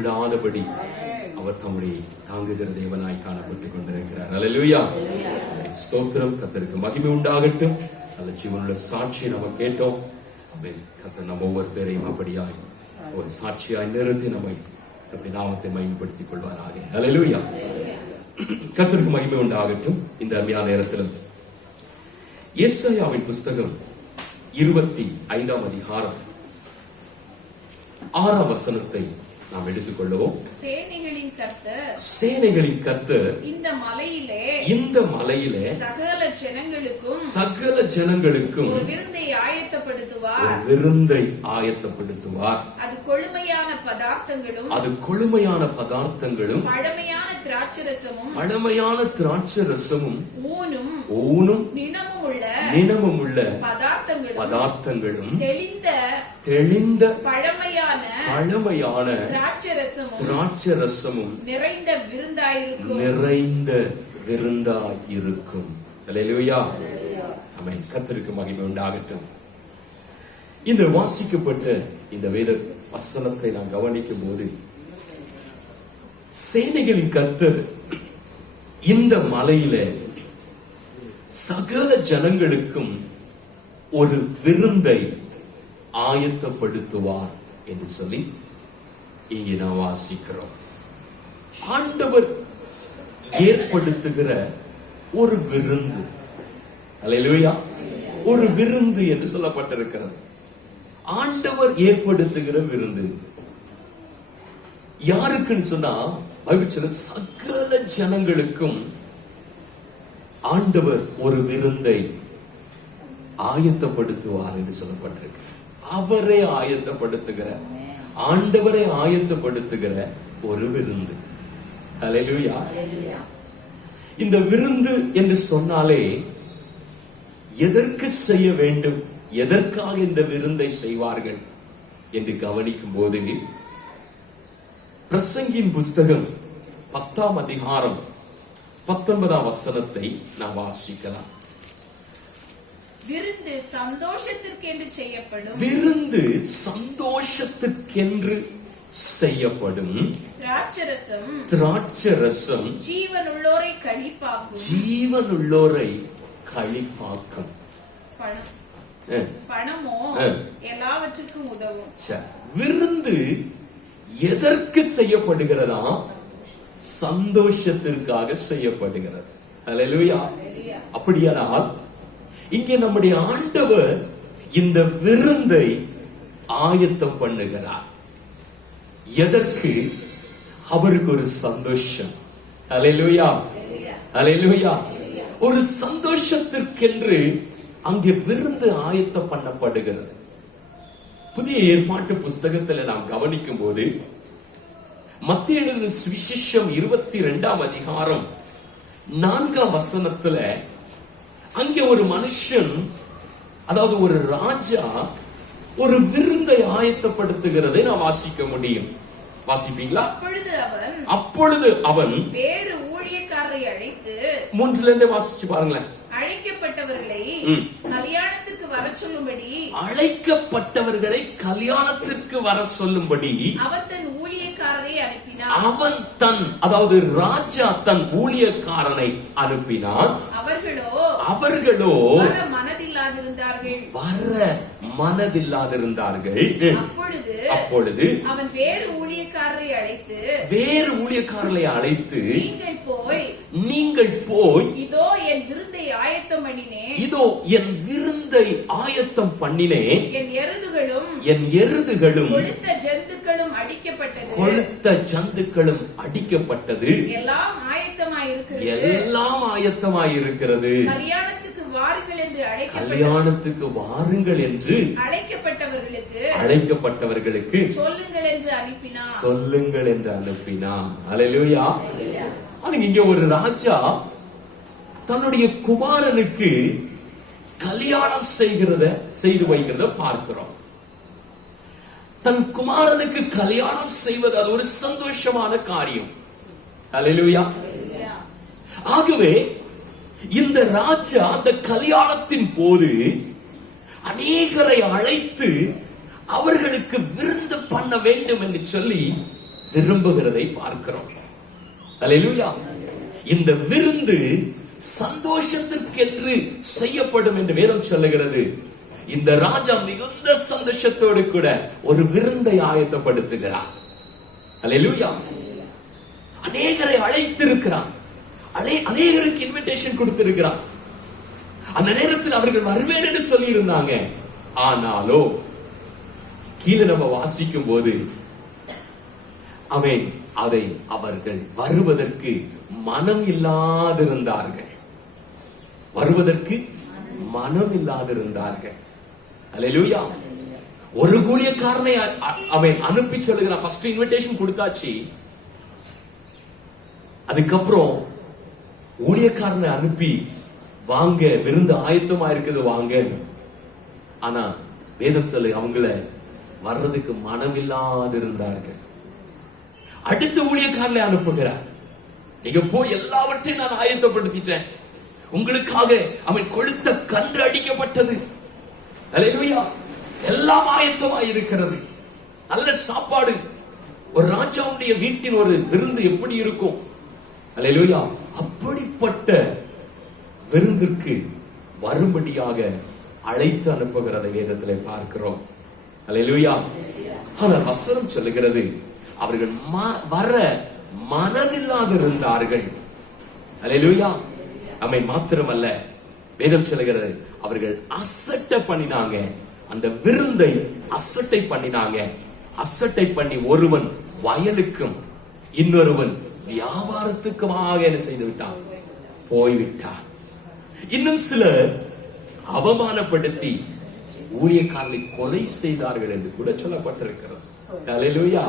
விடாதபடி அவர் தம்முடைய தாங்குகிற தேவனாய் காணப்பட்டுக் கொண்டிருக்கிறார். அல்லேலூயா. ஸ்தோத்திரம். கர்த்தருக்கு மகிமை உண்டாகட்டும். நல்ல ஜீவனுள்ள சாட்சியை நம்ம கேட்டோம். கர்த்தர் நம்ம ஒவ்வொரு பேரையும் அப்படியாய் ஒரு சாட்சியாய் நிறுத்தி நம்மை அப்படி நாமத்தை மகிமைப்படுத்திக் கொள்வாராக. அல்லேலூயா. கர்த்தருக்கு மகிமை உண்டாகட்டும். இந்த அருமையான நேரத்தில் எசாயாவின் புஸ்தகம் 25ஆம் அதிகாரம் 6ஆம் வசனத்தை நாம் எடுத்துக்கொள்வோம். சேனைகளின் கர்த்தர் இந்த மலையிலே சகல ஜனங்களுக்கும் விருந்தை ஆயத்தப்படுத்துவார். அது கொழுமையான பதார்த்தங்களும் பழமையான திராட்சரசமும் ஊனும் நினமும் உள்ள பதார்த்தங்களும் தெளிந்த பழமையான திராட்சரசமும் நிறைந்த விருந்தாயிருக்கும். அல்லேலூயா. ஆமென். கர்த்தருக்கு மகிமை உண்டாகட்டும். இந்த வாசிக்கப்பட்ட இந்த வேத வசனத்தை நாம் கவனிக்கும் போது சேனைகளின் கர்த்தர் இந்த மலையில சகல ஜனங்களுக்கும் ஒரு விருந்தை ஆயத்தப்படுத்துவார் என்று சொல்லி இங்கே நாம் வாசிக்கிறோம். ஆண்டவர் ஏற்படுத்துகிற ஒரு விருந்து. அல்லேலூயா. ஒரு விருந்து என்று சொல்லப்பட்டிருக்கிறது. ஆண்டவர் ஏற்படுத்துகிற விருந்து யாருக்குன்னு சொன்னா பைபிள் சகல ஜனங்களுக்கும் ஆண்டவர் ஒரு விருந்தை ஆயத்தப்படுத்துவார் என்று சொல்லப்பட்டிருக்கு. அவரை ஆயத்தப்படுத்துகிற, ஆண்டவரை ஆயத்தப்படுத்துகிற ஒரு விருந்து. அல்லேலூயா. இந்த விருந்து என்று சொன்னாலே எதற்கு செய்ய வேண்டும், எதற்காக இந்த விருந்தை செய்வார்கள் என்று கவனிக்கும் போது பிரசங்கியின் புஸ்தகம் 10ஆம் அதிகாரம் 19ஆம் வசனத்தை நாம் வாசிக்கலாம். விருந்து சந்தோஷத்திற்கென்று செய்யப்படும். விருந்து சந்தோஷத்திற்கென்று செய்யப்படும். திராட்சரசம் ஜீவனுள்ளோரை களிப்பாக்கும். பணமோ எல்லாவற்றுக்கும் உதவும். விருந்து எதற்கு செய்யப்படுகிறதா? சந்தோஷத்திற்காக செய்யப்படுகிறது. அல்லேலூயா. அப்படியானால் இங்கே நம்முடைய ஆண்டவர் இந்த விருந்தை ஆயத்தம் பண்ணுகிறார். எதற்கு? அவருக்கு ஒரு சந்தோஷம். அல்லேலூயா. அல்லேலூயா. ஒரு சந்தோஷத்திற்கென்று அங்கே விருந்து ஆயத்தம் பண்ணப்படுகிறது. புதிய ஏற்பாட்டு புஸ்தகத்தில் நாம் கவனிக்கும் போது மத்தேயு எழுதின சுவிசேஷம் 22ஆம் அதிகாரம் 4ஆம் வசனத்துல அங்கே ஒரு மனுஷன், அதாவது ஒரு ராஜா ஒரு விருந்தை ஆயத்தப்படுத்துகிறதை நாம் வாசிக்க முடியும். வாசிப்பீங்களா? அப்பொழுது அவன் வேறு ஊழியக்காரரை அழைத்து, 3ல இருந்தே வாசிச்சு பாருங்களேன். அழைக்கப்பட்டவர்களை கல்யாணத்திற்கு வர சொல்லும்படி, அழைக்கப்பட்டவர்களை கல்யாணத்திற்கு வர சொல்லும்படி அவன் தன் ஊழியக்காரரை அனுப்பினான். அவன் தன், அதாவது ராஜா தன் ஊழியக்காரனை அனுப்பினான். அவர்களோ வர மனதில்லாதிருந்தார்கள். அப்பொழுது அவன் வேறு ஊழியக்காரரை அழைத்து நீங்கள் போய் இதோ என் விருந்தை ஆயத்தம் பண்ணினேன். என் எருதுகளும் கொழுத்த ஜந்துக்களும் அடிக்கப்பட்டது. எல்லாம் ஆயத்தமாயிருக்கிறது. கல்யாணத்துக்கு வாருங்கள் என்று அழைக்கப்பட்டவர்களுக்கு சொல்லுங்கள் என்று அனுப்பினான். அல்லேலூயா. அதுக்கு இங்க ஒரு ராஜா தன்னுடைய குமாரனுக்கு கல்யாணம் செய்து வைக்கிறத பார்க்கிறோம். தன் குமாரனுக்கு கல்யாணம் செய்வது அது ஒரு சந்தோஷமான காரியம். அல்லேலூயா. ஆகவே இந்த ராஜா அந்த கல்யாணத்தின் போது அநேகரை அழைத்து அவர்களுக்கு விருந்து பண்ண வேண்டும் என்று சொல்லி விரும்புகிறதை பார்க்கிறோம். அல்லேலூயா. இந்த விருந்து சந்தோஷத்திற்கென்று செய்யப்படும் என்று வேதம் சொல்லுகிறது. இந்த ராஜா மிகுந்த சந்தோஷத்தோடு கூட ஒரு விருந்தை ஆயத்தப்படுத்துகிறார். அல்லேலூயா. அநேகரை அழைத்திருக்கிறார், அநேகருக்கு இன்விடேஷன் கொடுத்திருக்கிறார். அந்த நேரத்தில் அவர்கள் வருவேன் என்று சொல்லி இருந்தாங்க. ஆனாலோ கீழே நம்ம வாசிக்கும் போது அதை அவர்கள் வருவதற்கு மனம் இல்லாதிருந்தார்கள். அல்லேலூயா. ஒரு ஊழியக்காரனை அனுப்பி சொல்லுகிறான். ஃபர்ஸ்ட் இன்விடேஷன் கொடுத்தாச்சு. அதுக்கப்புறம் ஊழியக்காரனை அனுப்பி வாங்க, விருந்து ஆயத்தமா இருக்குது வாங்க. ஆனா வேதம் சொல்லு அவங்கள வர்றதுக்கு மனம் இல்லாதிருந்தார்கள். அடுத்த ஊழியக்காரனை அனுப்புகிறார். நீங்க போய் எல்லாவற்றையும் நான் ஆயத்தப்படுத்திட்டேன், உங்களுக்காக அவன் கொளுத்த கன்று அடிக்கப்பட்டது, அல்லேலூயா, எல்லாம் ஆயத்தமாய் இருக்கிறது, நல்ல சாப்பாடு. ஒரு ராஜாவுடைய வீட்டின் ஒரு விருந்து எப்படி இருக்கும்? அல்லேலூயா. அப்படிப்பட்ட விருந்திற்கு வரும்படியாக அழைத்து அனுப்புகிறதை வேதத்திலே பார்க்கிறோம். அல்லேலூயா. ஆனால் வசனம் சொல்லுகிறது அவர்கள் வர மனதில்லாதிருந்தார்கள். அல்லேலூயா. அவை மாத்திரமல்ல, வேதம் சொல்லுகிறது அவர்கள் அசட்டை பண்ணினாங்க. அந்த விருந்தை அசட்டை பண்ணினாங்க. அசட்டை பண்ணி ஒருவன் வயலுக்கும் இன்னொருவன் வியாபாரத்துக்குமாக என்ன செய்து விட்டான்? போய்விட்டான். இன்னும் சிலர் அவமானப்படுத்தி ஊழியக்காரனை கொலை செய்தார்கள் என்று கூட சொல்லப்பட்டிருக்கிறது. அல்லேலூயா.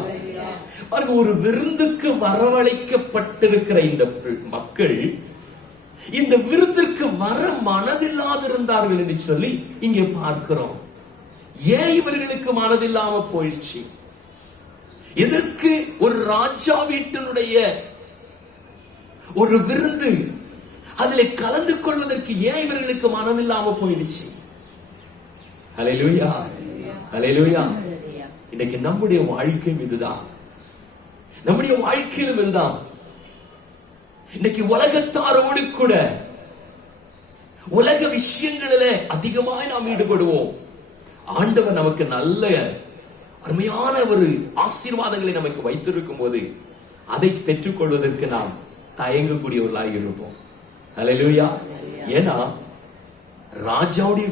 பாருங்க, ஒரு விருந்துக்கு வரவழைக்கப்பட்டிருக்கிற இந்த மக்கள் இந்த விருந்திற்கு வர மனதில்லாதிருந்தார்கள் என்று சொல்லி இங்கே பார்க்கிறோம். ஏன் இவர்களுக்கு மனதில்லாம போயிடுச்சு? எதற்கு ஒரு ராஜா வீட்டினுடைய ஒரு விருந்து, அதிலே கலந்து கொள்வதற்கு ஏன் இவர்களுக்கு மனம் இல்லாம போயிடுச்சு? அல்லேலூயா. அல்லேலூயா. இன்னைக்கு நம்முடைய வாழ்க்கையும் இதுதான். நம்முடைய வாழ்க்கையிலும் இதுதான். இன்னைக்கு உலகத்தாரோடு கூட உலக விஷயங்களில அதிகமாய் நாம் ஈடுபடுவோம். ஆண்டவர் நமக்கு நல்ல அருமையான ஒரு ஆசீர்வாதங்களை நமக்கு வைத்திருக்கும் போது அதை பெற்றுக் கொள்வதற்கு நாம் தயங்கக்கூடியவர்களாக இருப்போம். அல்லேலூயா. ஏன்னா ராஜாவுடைய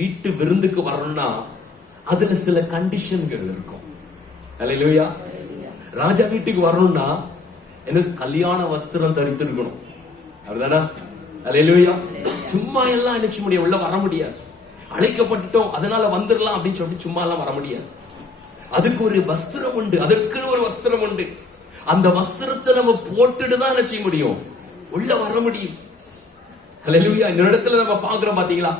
வீட்டு விருந்துக்கு வரணும்னா அதுல சில கண்டிஷன்கள் இருக்கும். அல்லேலூயா. ராஜா வீட்டுக்கு வரணும்னா என்ன? கல்யாண வஸ்திரம் தரித்திருக்கணும். அப்படிதானா? அல்லேலூயா. சும்மா எல்லாம் நினைச்சு முடியாது, உள்ள வர முடியாது. அழைக்கப்பட்டுட்டோம் அதனால வந்துடலாம் அப்படின்னு சொல்லிட்டு சும்மா எல்லாம் வர முடியாது. அதுக்கு ஒரு வஸ்திரம் உண்டு, அதற்குன்னு ஒரு வஸ்திரம் உண்டு. அந்த வஸ்திரத்தை நம்ம போட்டுட்டு தான் என்ன செய்ய முடியும்? உள்ள வர முடியும். அல்லேலூயா. இந்த இடத்துல நம்ம பாக்குறோம் பாத்தீங்களா?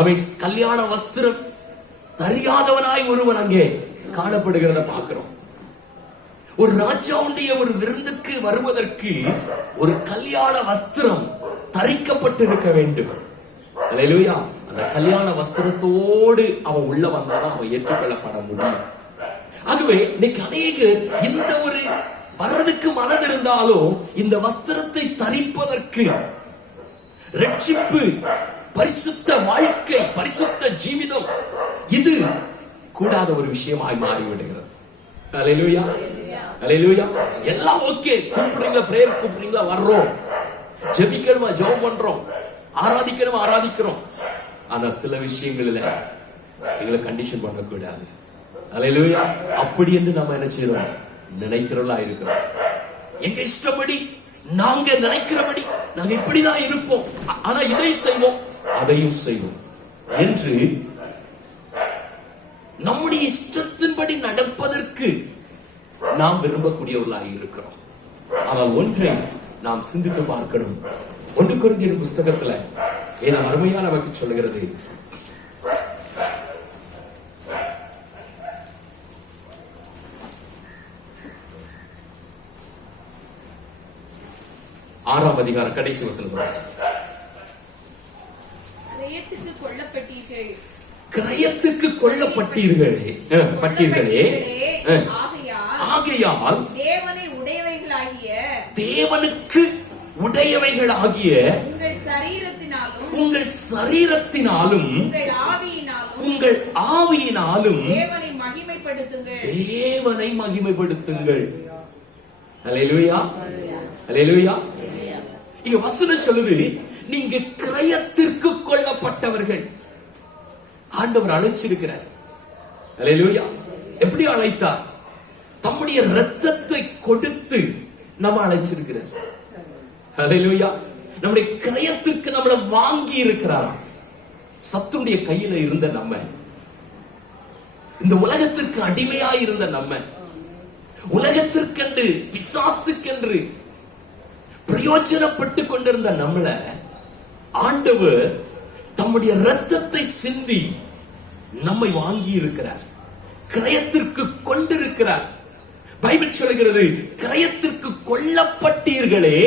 அவன் கல்யாண வஸ்திரம் தெரியாதவனாய் ஒருவன் அங்கே காணப்படுகிறத பார்க்கிறோம். ஒரு ராஜாவுடைய ஒரு விருந்துக்கு வருவதற்கு ஒரு கல்யாண வஸ்திரம் தரிக்கப்பட்டிருக்க வேண்டும். அல்லேலூயா. அந்த கல்யாண வஸ்திரத்தோடு அவன் உள்ள வந்தாதான் அவன் ஏற்றுக்கொள்ளப்பட முடியும். ஆகவே இன்னைக்கு அநேகர் இந்த ஒரு வர்றதுக்கு மனது இருந்தாலும் இந்த வஸ்திரத்தை தரிப்பதற்கு ரட்சிப்பு, பரிசுத்த வாழ்க்கை, பரிசுத்த ஜீவிதம் இது கூடாத ஒரு விஷயமாய் மாறிவிடுகிறது. அல்லேலூயா. அல்லேலூயா. எல்லாம் ஓகே, கூப்பிடுறீங்களா, பிரேயர் கூப்பிடுறீங்களா, வர்றோம், ஜெபிக்கணுமா ஜெபம் பண்றோம், ஆராதிக்கணுமா ஆராதிக்கிறோம். ஆனா சில விஷயங்கள்ல எங்களை கண்டிஷன் பண்ணக்கூடாது. அல்லேலூயா. அப்படி என்று நம்ம என்ன செய்யறோம்? நினைக்கிறவளா இருக்கிறோம். எங்க இஷ்டப்படி, நாங்க நினைக்கிறபடி நாங்க இப்படிதான் இருப்போம், ஆனா இதை செய்வோம் அதையும் செய்வோம் என்று நம்முடைய இஷ்டத்தின்படி நடப்பதற்கு நாம் விரும்பக்கூடியவர்களாக இருக்கிறோம். ஆனால் ஒன்றை நாம் சிந்தித்து பார்க்கணும். 1 கொரிந்தியர் புஸ்தகத்துல வேதம் அருமையா நமக்கு சொல்லுகிறது. ஆறாம் அதிகாரம் கடைசி வசனத்தை கிரயத்துக்கு கொல்லப்பட்டீர்களே ஆகையால் தேவனுக்கு உடையவைகளாகிய உங்கள் சரீரத்தினாலும் உங்கள் ஆவியினாலும் தேவனை மகிமைப்படுத்துங்கள். அல்லேலூயா, அல்லேலூயா. இங்க வசனம் சொல்லுது, நீங்க கிரயத்திற்கு கொள்ளப்பட்டவர்கள். ஆண்டவர் அழைச்சிருக்கிறார். அல்லேலூயா. எப்படி அழைத்தார்? தம்முடைய இரத்தத்தை கொடுத்து நம்ம அழைச்சிருக்கிறார். அல்லேலூயா. நம்முடைய கிரயத்திற்கு நம்மளை வாங்கி இருக்கிறாராம். சத்துருடைய கையில இருந்த நம்ம, இந்த உலகத்திற்கு அடிமையாய் இருந்த நம்ம, உலகத்திற்கென்று பிசாசுக்கென்று பிரயோஜனப்பட்டு கொண்டிருந்த நம்மள ஆண்டவர் தம்முடைய இரத்தத்தை சிந்தி நம்மை வாங்கி இருக்கிறார், கிரயத்திற்கு கொண்டிருக்கிறார். பைபிள் சொல்கிறது, கிரயத்திற்கு கொல்லப்பட்டீர்களே,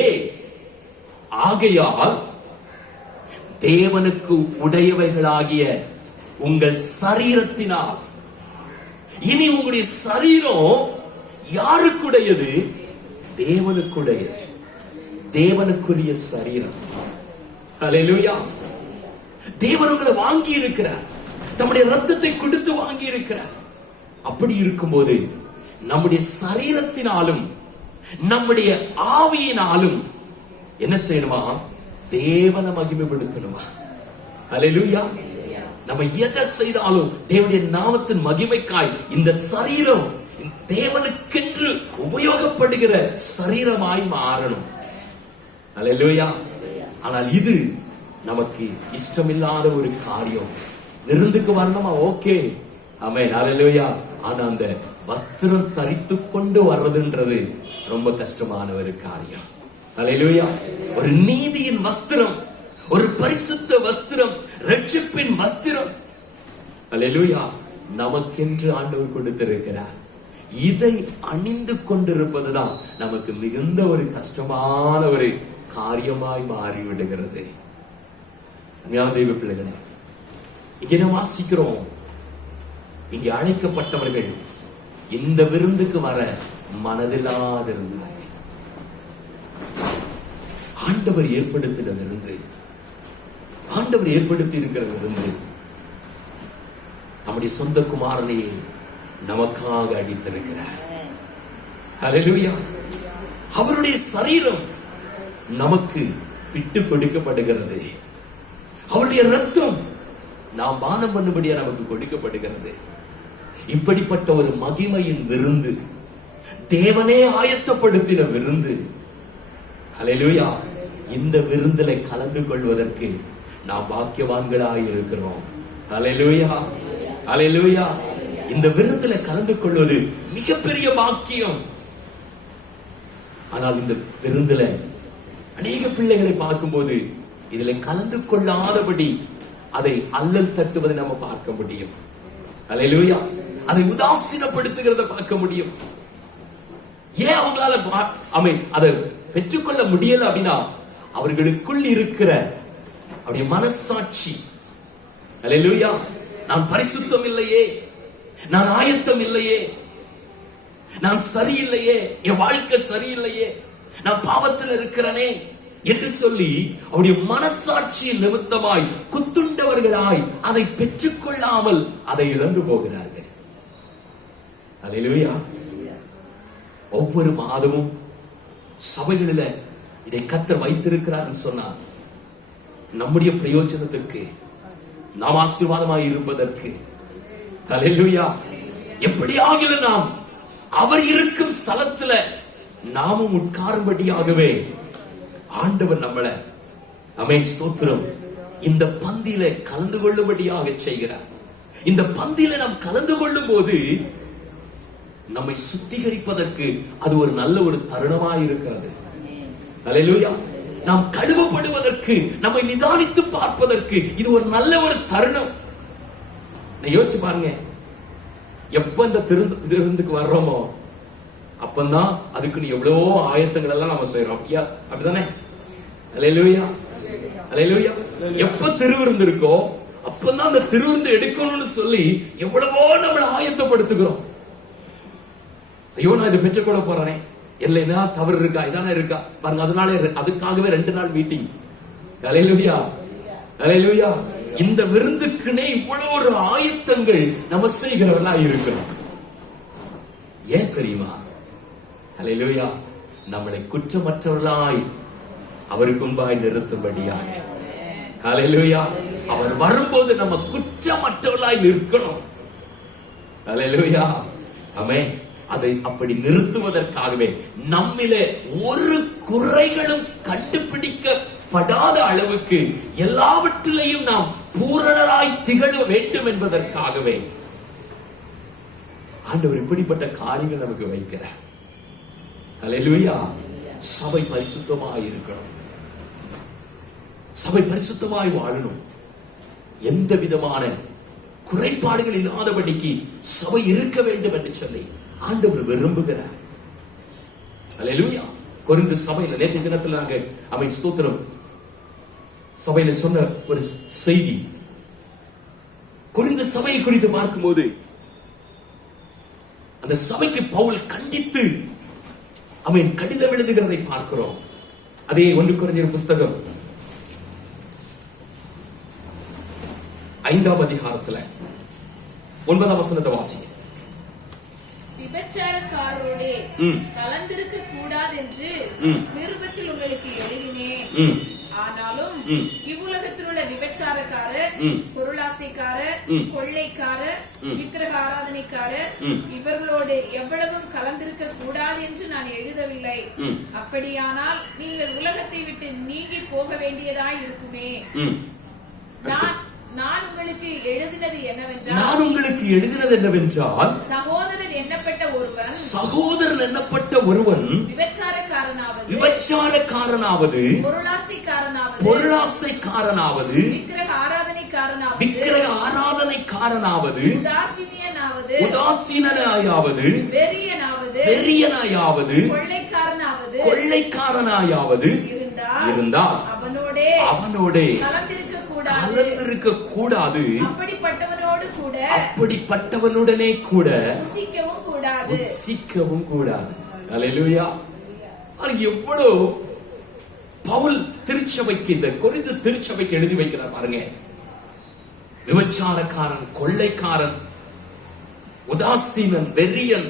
ஆகையால் தேவனுக்கு உடையவைகளாகிய உங்கள் சரீரத்தினால். இனி உங்களுடைய சரீரம் யாருக்குடையது? தேவனுக்குடையது, தேவனுக்குரிய சரீரம். அல்லேலூயா. தேவன் உங்களை வாங்கி இருக்கிறார், தம்முடைய ரத்தத்தை கொடுத்து வாங்கி இருக்கிறார். அப்படி இருக்கும்போது நம்முடைய சரீரத்தினாலும் நம்முடைய ஆவியினாலும் என்ன செய்யணுமா? தேவனை மகிமைப்படுத்தணுமா? அல்லேலூயா. நம்ம எதை செய்தாலும் தேவனுடைய நாமத்தின் மகிமைக்காய் இந்த சரீரம் தேவனுக்கென்று உபயோகப்படுகிற சரீரமாய் மாறணும். அல்லேலூயா. ஆனால் இது நமக்கு இஷ்டமில்லாத ஒரு காரியம். விருந்துக்கு வரணுமா? ஓகே, ஆமென், அல்லேலூயா. ஆனா அந்த வஸ்திரம் தரித்து கொண்டு வர்றதுன்றது ரொம்ப கஷ்டமான ஒரு காரியம். அல்லேலூயா. ஒரு நீதியின் வஸ்திரம், ஒரு பரிசுத்த வஸ்திரம், ரட்சிப்பின் வஸ்திரம், அல்லேலூயா, நமக்கென்று ஆண்டவர் கொடுத்திருக்கிறார். இதை அணிந்து கொண்டிருப்பதுதான் நமக்கு மிகுந்த ஒரு கஷ்டமான ஒரு காரியமாய் மாறிவிடுகிறது. தெய்வ பிள்ளைகளே, இங்க வாசிக்கிறோம், இங்கே அழைக்கப்பட்டவர்கள் இந்த விருந்துக்கு வர மனதில்லாதிருந்தார்கள். ஆண்டவர் ஏற்படுத்தின விருந்து, ஆண்டவர் ஏற்படுத்தி இருக்கிற விருந்து நம்முடைய சொந்த குமாரனையே நமக்காக அடித்திருக்கிறார். அல்லேலூயா. அவருடைய சரீரம் நமக்கு விட்டு கொடுக்கப்படுகிறது. அவருடைய ரத்தம் நாம் பானம் பண்ணும்படியா நமக்கு கொடுக்கப்படுகிறது. இப்படிப்பட்ட ஒரு மகிமையின் விருந்து, தேவனே ஆயத்தப்படுத்தின விருந்து. அல்லேலூயா. இந்த விருந்தில கலந்து கொள்வதற்கு நாம் பாக்கியவான்களாய் இருக்கிறோம். அல்லேலூயா, அல்லேலூயா. இந்த விருந்தில கலந்து கொள்வது மிகப்பெரிய பாக்கியம். ஆனால் இந்த விருந்தில அநேக பிள்ளைகளை பார்க்கும்போது இதுல கலந்து கொள்ளாதபடி அதை அல்லல் தட்டுவதை நம்ம பார்க்க முடியும். அல்லேலூயா. அதை உதாசீனப்படுத்துகிறத பார்க்க முடியும். ஏன் அவங்களால அதை பெற்றுக்கொள்ள முடியல அப்படின்னா, அவர்களுக்குள் இருக்கிற அவருடைய மனசாட்சி, அல்லேலூயா, நான் பரிசுத்தம் இல்லையே, நான் ஆயத்தம் இல்லையே, நான் சரியில்லையே, என் வாழ்க்கை சரியில்லையே, நான் பாவத்தில் இருக்கிறனே என்று சொல்லி அவருடைய மனசாட்சியில் நிமித்தமாய் குத்துண்டவர்களாய் அதை பெற்றுக்கொள்ளாமல் அதை இழந்து போகிறார்கள். அல்லேலூயா. ஒவ்வொரு மாதமும் சபைகளில இதை கர்த்தர் வைத்திருக்கிறார் சொன்னார், நம்முடைய பிரயோஜனத்திற்கு, நாம் ஆசீர்வாதமாய் இருப்பதற்கு. அல்லேலூயா. எப்படியாகிலும் நாம் அவர் இருக்கும் ஸ்தலத்துல நாமும் உட்காரும்படியாகவே ஆண்டவர் நம்மளை, ஆமென், ஸ்தோத்திரம், இந்த பந்தியில கலந்து கொள்ளும்படியாக செய்கிறார். இந்த பந்தியில நாம் கலந்து கொள்ளும் போது நம்மை சுத்திகரிப்பதற்கு அது ஒரு நல்ல ஒரு தருணமாய் இருக்கிறது. அல்லேலூயா. நாம் கழுவப்படுவதற்கு, நம்மை நிதானித்து பார்ப்பதற்கு இது ஒரு நல்ல ஒரு தருணம். யோசிச்சு பாருங்க, எப்ப இந்த விருந்துக்கு வர்றோமோ அப்பந்தான் அதுக்கு எவ்வளவோ ஆயத்தங்கள் எல்லாம் நம்ம செய்யறோம். அப்படிதானே? அல்லேலூயா, அல்லேலூயா. எப்ப திருவிருந்து இருக்கோ அப்பதான் அந்த திருவிருந்து எடுக்கணும்னு சொல்லி எவ்வளவோ நம்மளை ஆயத்தப்படுத்துகிறோம். ஐயோ நான் இதை பெற்றுக்கொள்ள போறேனே, இல்லை ஏதாவது தவறு இருக்கா, இதானே இருக்கா பாருங்க. அதனால அதுக்காகவே 2 நாள் மீட்டிங். அல்லேலூயா, அல்லேலூயா. இந்த விருந்துக்குனே இவ்வளவு ஒரு ஆயத்தங்கள் நம்ம செய்கிறவர்களா இருக்கிறோம். ஏன் தெரியுமா? அல்லேலூயா, நம்மளை குற்றமற்றவர்களாய் அவருக்கு முன்பாய் நிறுத்தும்படியாக. அல்லேலூயா, அவர் வரும்போது நம்ம குற்றமற்றவர்களாய் நிற்கணும். அல்லேலூயா, ஆமென். அதை அப்படி நிறுத்துவதற்காகவே நம்மிலே ஒரு குறைகளும் கண்டுபிடிக்கப்படாத அளவுக்கு எல்லாவற்றிலையும் நாம் பூரணராய் திகழ வேண்டும் என்பதற்காகவே ஆண்டவர் இப்படிப்பட்ட காரியங்கள் நமக்கு வைக்கிறார். அல்லேலூயா. சபை பரிசுத்தமாய் இருக்கணும், சபை பரிசுத்தமாய் வாழணும். எந்த விதமான குறைபாடுகள் இல்லாதபடிக்கு சபை இருக்க வேண்டும் என்று சொல்லி ஆண்டவர் விரும்புகிறார். அல்லேலூயா. கொரிந்து சபையில நேற்றைய தினத்துல நாங்க அவன் ஸ்தோத்திரம் சபையில சொன்ன ஒரு செய்தி, கொரிந்து சபையை குறித்து பார்க்கும்போது அந்த சபைக்கு பவுல் கண்டித்து அவன் கடிதம் எழுதுகிறதை பார்க்கிறோம். அதே 1 கொரிந்தியர் புஸ்தகம் 5ஆம் அதிகாரத்துல 9ஆம் வசனத்தை வாசிங்க. விபச்சாரக்காரோடே கலந்திருக்க கூடாது என்று நிருபத்தில் உங்களுக்கு எழுதினேன். ஆனாலும் இவ்வுலகத்தில் உள்ள விபச்சாரக்காரர், பொருளாசைக்காரர், கொள்ளைக்காரர், விக்கிரக ஆராதனைக்காரர் இவர்களோடு எவ்வளவும் கலந்திருக்க கூடாது என்று நான் எழுதவில்லை. அப்படியானால் நீங்கள் உலகத்தை விட்டு நீங்கி போக வேண்டியதாய் இருக்குமே. நான் உங்களுக்கு எழுதினது என்னவென்றால் சகோதரன் எண்ணப்பட்ட ஒருவன் விபச்சாரக்காரனாவது, பொருளாசைக்காரனாவது, விக்கிரக ஆராதனைக்காரனாவது, உதாசீனாவது, வெறியனாயாவது, கொள்ளைக்காரனாயாவது இருந்தால் அவனோடே கலந்திருக்க கூடாது. அப்படிப்பட்டவனுடனே கூட புசிக்கவும் கூடாது. அல்லேலூயா. எவ்வளவு பவுல் திருச்சபைக்கு, இந்த கொரிந்து திருச்சபைக்கு எழுதி வைக்கிறார் பாருங்க. விபச்சாரக்காரன், கொள்ளைக்காரன், உதாசீனன், வெறியன்,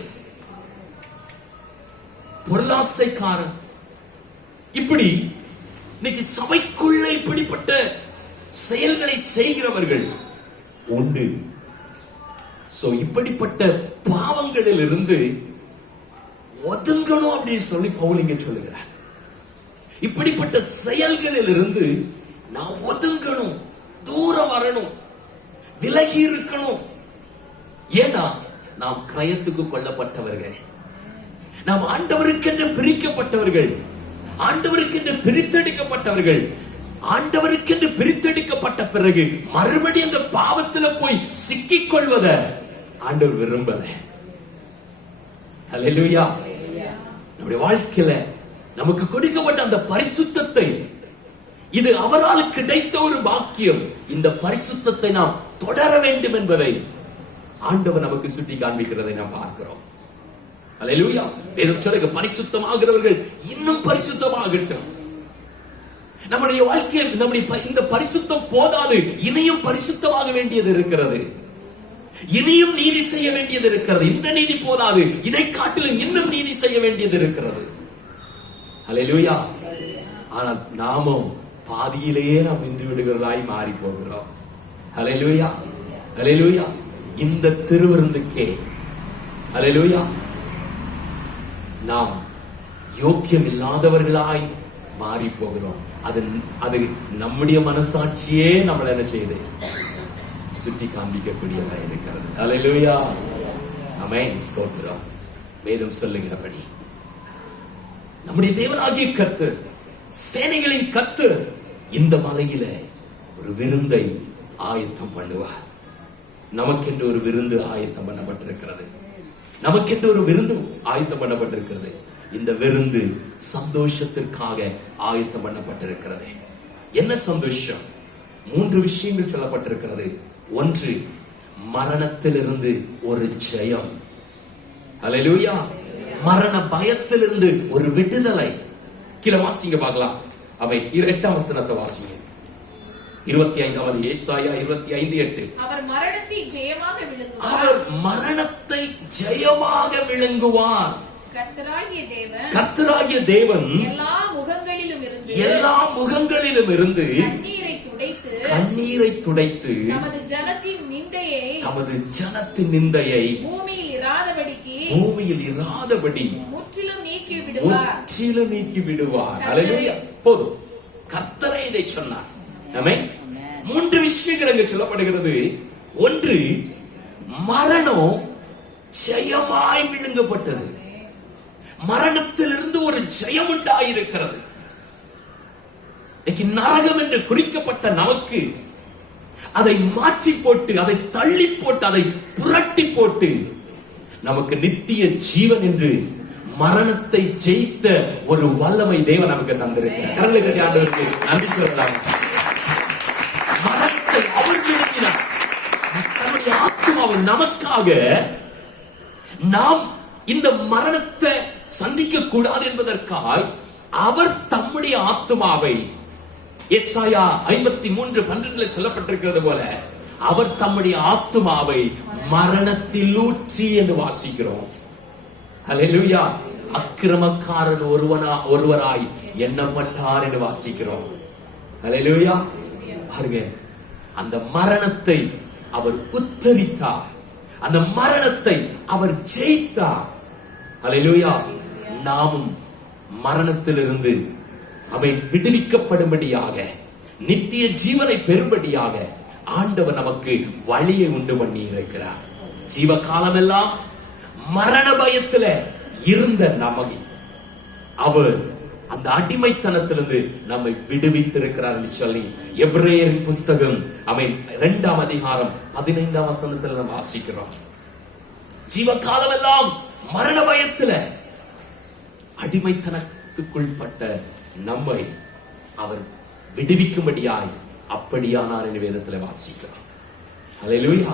பொருளாசைக்காரன், இப்படி இன்னைக்கு சபைக்குள்ள இப்படிப்பட்ட செயல்களை செய்கிறவர்கள் உண்டு. சோ இப்படிப்பட்ட பாவங்களில் இருந்து ஒதுங்கணும் அப்படின்னு சொல்லி பவுல் இங்க சொல்லுகிறார். இப்படிப்பட்ட செயல்களில் இருந்து நாம் ஒதுங்கணும், தூரம் வரணும், விலகி இருக்கணும். ஏன்னா நாம் கிரயத்துக்கு கொல்லப்பட்டவர்கள், நாம் ஆண்டவருக்கென்று பிரிக்கப்பட்டவர்கள், ஆண்டவருக்கென்று பிரித்தெடுக்கப்பட்டவர்கள். ஆண்டவருக்கென்று பிரித்தெடுக்கப்பட்ட பிறகு மறுபடியும் அந்த பாவத்துல போய் சிக்கிக் கொள்வத ஆண்டவர் விரும்பல. அல்லேலூயா. நம்முடைய வாழ்க்கையில நமக்கு கொடுக்கப்பட்ட அந்த பரிசுத்தத்தை, இது அவரால் கிடைத்த ஒரு பாக்கியம். இந்த பரிசுத்தத்தை நாம் தொடர வேண்டும் என்பதை ஆண்டவர் நமக்கு சுட்டி காண்பிக்கிறதை நாம் பார்க்கிறோம். அல்லேலூயா. வேதம் சொல்லுங்க, பரிசுத்தமாகிறவர்கள் இன்னும் பரிசுத்தமாகட்டும். நம்முடைய வாழ்க்கையில் நம்முடைய இந்த பரிசுத்தம் போதாது, இனியும் பரிசுத்தமாக வேண்டியது இருக்கிறது, இனியும் நீதி செய்ய வேண்டியது இருக்கிறது. இந்த நீதி போதாது, இதை காட்டிலும் இன்னும் நீதி செய்ய வேண்டியது இருக்கிறது. அல்லேலூயா. ஆனால் நாமும் பாதியிலேயே நாம் நின்று விடுகிறதாய் மாறி போகிறோம். அல்லேலூயா, அல்லேலூயா. இந்த திருவிருந்துக்கே அல்லேலூயா நாம் யோக்கியம் இல்லாதவர்களாய் மாறி போகிறோம். அது நம்முடைய மனசாட்சியே நம்மளை என்ன செய்யுது, சுற்றி காண்பிக்கக்கூடியதா இருக்கிறது. அல்லேலூயா, ஆமென், ஸ்தோத்திரம். வேதம் சொல்லுகிறபடி நம்முடைய தேவனாகிய கர்த்தர், சேனைகளின் கர்த்தர் இந்த மலையில ஒரு விருந்தை ஆயத்தம் பண்ணுவார். நமக்கென்று ஒரு விருந்து ஆயத்தம் பண்ணப்பட்டிருக்கிறது. நமக்கென்று ஒரு விருந்து ஆயத்தம் பண்ணப்பட்டிருக்கிறது. இந்த விருந்து சந்தோஷத்திற்காக ஆயத்தம் பண்ணப்பட்டிருக்கிறது. என்ன சந்தோஷம்? 3 விஷயங்கள் சொல்லப்பட்டிருக்கிறது. 1, மரணத்திலிருந்து ஒரு ஜெயம். அல்லேலூயா. மரண பயத்திலிருந்து ஒரு விடுதலை. கீழே வாசிங்க பார்க்கலாம். அவை 8ஆம் வசனத்தை வாசிங்க. 25வது ஏசாயா 25:8. அவர் மரணத்தை ஜெயமாக விழுங்குவார். அவர் மரணத்தை ஜெயமாக விழுங்குவார். கர்த்தராகிய தேவன் எல்லா முகங்களிலும் இருந்து கண்ணீரை துடைத்து தமது ஜனத்தின் நிந்தையை பூமியில் இராதபடி முற்றிலும் நீக்கி விடுவார். அல்லேலூயா. போதும், கர்த்தரே இதை சொன்னார். ஆமென். 3 விஷயங்கள் அங்கு சொல்லப்படுகிறது. ஒன்று, மரணம் ஜெயமாய் விழுங்கப்பட்டது. மரணத்திலிருந்து ஒரு ஜெயம் உண்டாயிருக்கிறது. நரகம் என்று குறிக்கப்பட்ட நமக்கு அதை மாற்றி போட்டு, அதை தள்ளி போட்டு, அதை புரட்டி போட்டு நமக்கு நித்திய ஜீவன் என்று மரணத்தை ஜெயித்த ஒரு வல்லமை தேவன் நமக்கு தந்திருக்கிறார். கரங்களை கட்டி ஆண்டவருக்கு நன்றி சொல்லலாம். மரணத்தை அவர் விரும்பினார். நம்முடைய ஆத்மாவை நமக்காக நாம் இந்த மரணத்தை சந்திக்க கூடாது என்பதற்காக அவர் தம்முடைய ஆத்மாவை, எசாயா 53:12 சொல்லப்பட்டிருக்கிறது போல, அவர் தம்முடைய ஆத்மாவை மரணத்தில் ஊற்றி என்று வாசிக்கிறோம். அல்லேலூயா. அக்கிரமக்காரன் ஒருவராய் எண்ணப்பட்டார் என்று வாசிக்கிறோம். அல்லேலூயா. பாருங்க, அந்த மரணத்தை அவர் உத்தரித்தார். அந்த மரணத்தை அவர் ஜெயித்தார். அல்லேலூயா. நாமும் மரணத்திலிருந்து அவை விடுவிக்கப்படும்படியாக, நித்திய ஜீவனை பெறும்படியாக ஆண்டவர் நமக்கு வழியை உண்டு பண்ணி இருக்கிறார். ஜீவ காலமெல்லாம் மரண பயத்துல இருந்த நமக்கு அவர் அந்த அடிமைத்தனத்திலிருந்து நம்மை விடுவித்திருக்கிறார் என்று சொல்லி எபிரேயரின் புஸ்தகம் 2ஆம் அதிகாரம் 15ஆம் வசனத்தில் நாம் வாசிக்கிறோம். ஜீவ காலமெல்லாம் மரண பயத்துல அடிமைத்தனத்துக்குள்பட்ட நம்மை அவர் விடுவிக்கும்படியாய் அப்படியானார் என்று வேதத்தில் வாசிக்கிறோம். அல்லேலூயா.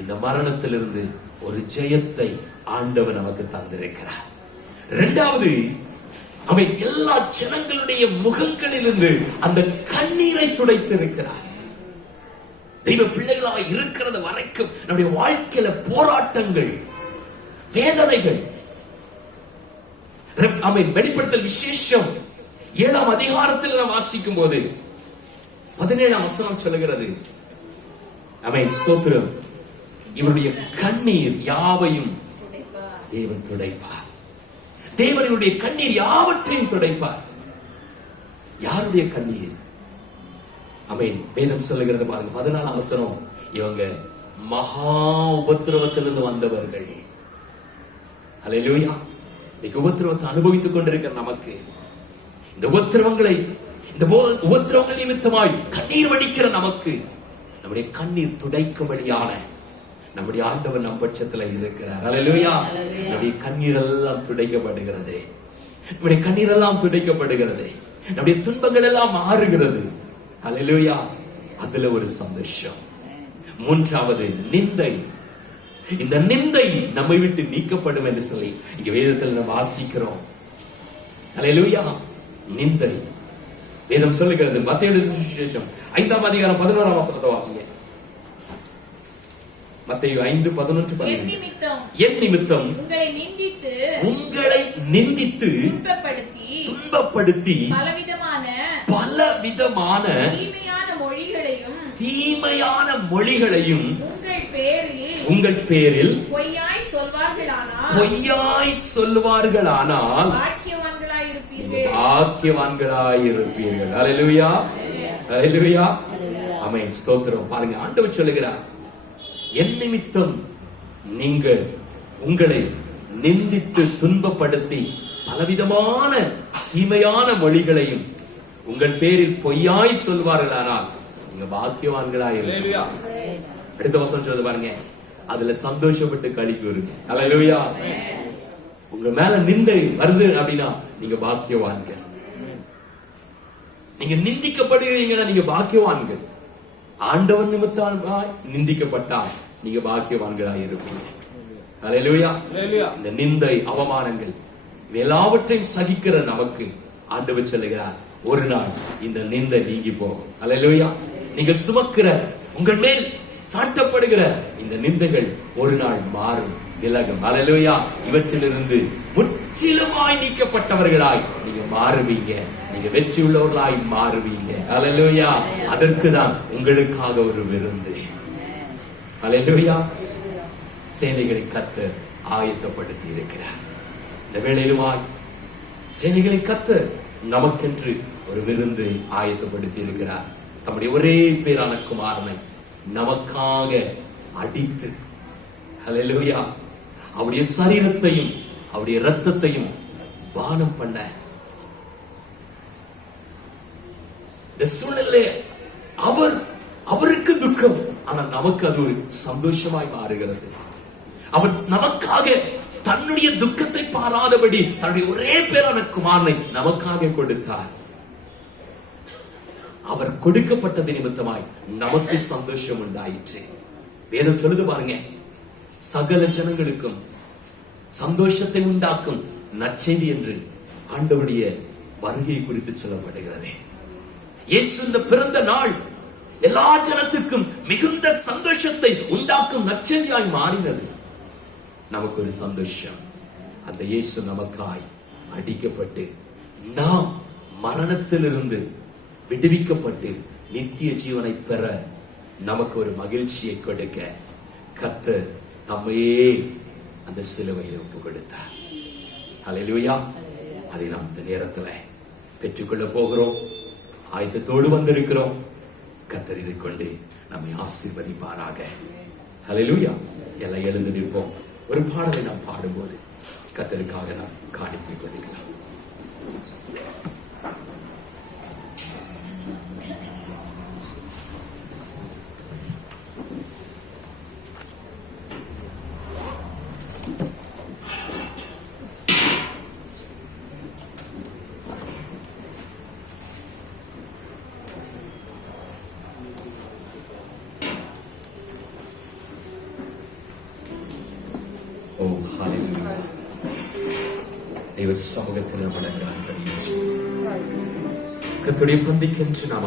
இந்த மரணத்திலிருந்து ஒரு ஜெயத்தை ஆண்டவர் நமக்கு தந்திருக்கிறார். இரண்டாவது, அவன் எல்லா ஜனங்களுடைய முகங்களிலிருந்து அந்த கண்ணீரை துடைத்திருக்கிறார். தெய்வ பிள்ளைகளாக இருக்கிறது வரைக்கும் நம்முடைய வாழ்க்கையில போராட்டங்கள், வேதனைகள். வெளிப்படுத்தல் விசேஷம் 7ஆம் அதிகாரத்தில் நாம் வாசிக்கும் போது 17ஆம் வசனம் சொல்லுகிறது, ஆமென், ஸ்தோத்திரம், இவருடைய கண்ணீர் யாவையும் தேவன் துடைப்பார். தேவனுடைய கண்ணீர் யாவற்றையும் துடைப்பார். யாருடைய கண்ணீர்? ஆமென். வேதம் சொல்லுகிறது பாருங்க, 14ஆம் வசனம், இவங்க மகா உபத்திரவத்திலிருந்து வந்தவர்கள். அல்லேலூயா. இன்னைக்கு உபத்திரவத்தை அனுபவித்துக் கொண்டிருக்கிற நமக்கு இந்த உபத்திரவங்கள் நிமித்தமாய் கண்ணீர் வடிக்கிற நமக்கு நம்முடைய கண்ணீர் துடைக்கும்படியான நம்முடைய ஆண்டவர் நம் பட்சத்துல இருக்கிறார். அல்லேலூயா. நம்முடைய கண்ணீர் எல்லாம் துடைக்கப்படுகிறது. நம்முடைய கண்ணீர் எல்லாம் துடைக்கப்படுகிறது. நம்முடைய துன்பங்கள் எல்லாம் மாறுகிறது. அல்லேலூயா. அதுல ஒரு சந்தோஷம். மூன்றாவது, நிந்தை. இந்த நிந்தை நம்மை விட்டு நீக்கப்படும் என்று சொல்லி இங்க வேதத்தில் நாம் வாசிக்கிறோம். அல்லேலூயா. நிந்தை வேதம் சொல்லுகிறது. மத்தேயு சுவிசேஷம் 5ஆம் அதிகாரம் 11ஆம் வசனத்தை வாசிங்க. மத்தேயு 5:11-12. என் நிமித்தம் உங்களை நிந்தித்து துன்பப்படுத்தி பலவிதமான தீமையான மொழிகளையும் உங்கள் பேரில் பொய்யாய் சொல்வார்களானால் பாக்கியவான்களாயிருப்பீர்கள். அல்லேலூயா. அல்லேலூயா. ஆமென். ஸ்தோத்திரம். பாருங்க, ஆண்டவர் சொல்லுகிறார், என் நிமித்தம் நீங்கள் உங்களை நிந்தித்து துன்பப்படுத்தி பலவிதமான தீமையான மொழிகளையும் உங்கள் பேரில் பொய்யாய் சொல்வார்களானால் நீங்க பாக்கியவான்களாயிருப்பீர்கள். அடுத்த வசனம் சொல்லுது பாருங்க, அதுல சந்தோஷப்பட்டு களி கூறுங்க. அல்லேலூயா. உங்க மேல நிந்தை வருது அப்படின்னா நீங்க பாக்கியவான்கள். நீங்க நிந்திக்கப்படுகிறீங்கன்னா நீங்க பாக்கியவான்கள். ஆண்டவர் நிமித்தமாய் நிந்திக்கப்பட்டால் நீங்க பாக்கியவான்களாக இருப்பீங்க. அல்லேலூயா. இந்த நிந்தை, அவமானங்கள் எல்லாவற்றையும் சகிக்கிற நமக்கு ஆண்டவர் சொல்லுகிறார், ஒரு நாள் இந்த நிந்தை நீங்கி போகும். அல்லேலூயா. நீங்கள் சுமக்கிற, உங்கள் மேல் சாட்டப்படுகிற இந்த நிந்தைகள் ஒரு நாள் மாறும், விலகும். அல்லேலூயா. இவற்றிலிருந்து முற்றிலுமாய் நீக்கப்பட்டவர்களாய் நீங்க மாறுவீங்க. நீங்க வெற்றி உள்ளவர்களாய் மாறுவீங்க. அல்லேலூயா. அதற்கு தான் உங்களுக்காக ஒரு விருந்து. அல்லேலூயா. சேனைகளை கர்த்தர் ஆயத்தப்படுத்தி இருக்கிறார். இந்த வேளையிலுமாய் சேனைகளை கர்த்தர் நமக்கென்று ஒரு விருந்து ஆயத்தப்படுத்தி இருக்கிறார். தம்முடைய ஒரே பேரான குமாரனை நமக்காக அடித்து, அல்லேலூயா, அவருடைய சரீரத்தையும் அவருடைய இரத்தத்தையும் பானம் பண்ண இந்த சூழ்நிலை அவருக்கு துக்கம், ஆனால் நமக்கு அது ஒரு சந்தோஷமாய் மாறுகிறது. அவர் நமக்காக தன்னுடைய துக்கத்தை பாராதபடி தன்னுடைய ஒரே பேரான குமாரனை நமக்காக கொடுத்தார். அவர் கொடுக்கப்பட்டது நிமித்தமாய் நமக்கு சந்தோஷம் உண்டாயிற்று. வேதம் சொல்லுது பாருங்க, சகல ஜனங்களுக்கும் சந்தோஷத்தை உண்டாக்கும் நற்செய்தி என்று ஆண்டவருடைய வருகை குறித்து சொல்லப்படுகிறது. இயேசு இந்த பிறந்த நாள் எல்லா ஜனத்துக்கும் மிகுந்த சந்தோஷத்தை உண்டாக்கும் நற்செய்தியாய் மாறினது. நமக்கு ஒரு சந்தோஷம். அந்த இயேசு நமக்காய் அடிக்கப்பட்டு நாம் மரணத்திலிருந்து விடுவிக்கப்பட்டு நித்திய ஜீவனை பெற நமக்கு ஒரு மகிழ்ச்சியை கொடுக்க கர்த்தர் தம்மையே அந்த சிலுவையில் ஒப்பு கொடுத்தார். அல்லேலூயா. அதை நாம் இந்த நேரத்தில் பெற்றுக்கொள்ள போகிறோம். ஆயத்தத்தோடு வந்திருக்கிறோம். கர்த்தர் இதை கொண்டு நம்மை ஆசீர்வதிப்பாராக. அல்லேலூயா. எல்லாம் எழுந்து நிற்போம். ஒரு பாடலை நாம் பாடும்போது கர்த்தருக்காக நாம் காணிக்கை கொடுக்கலாம். சமூகத்தில் கர்த்தருடைய பந்திக்கென்று நாம்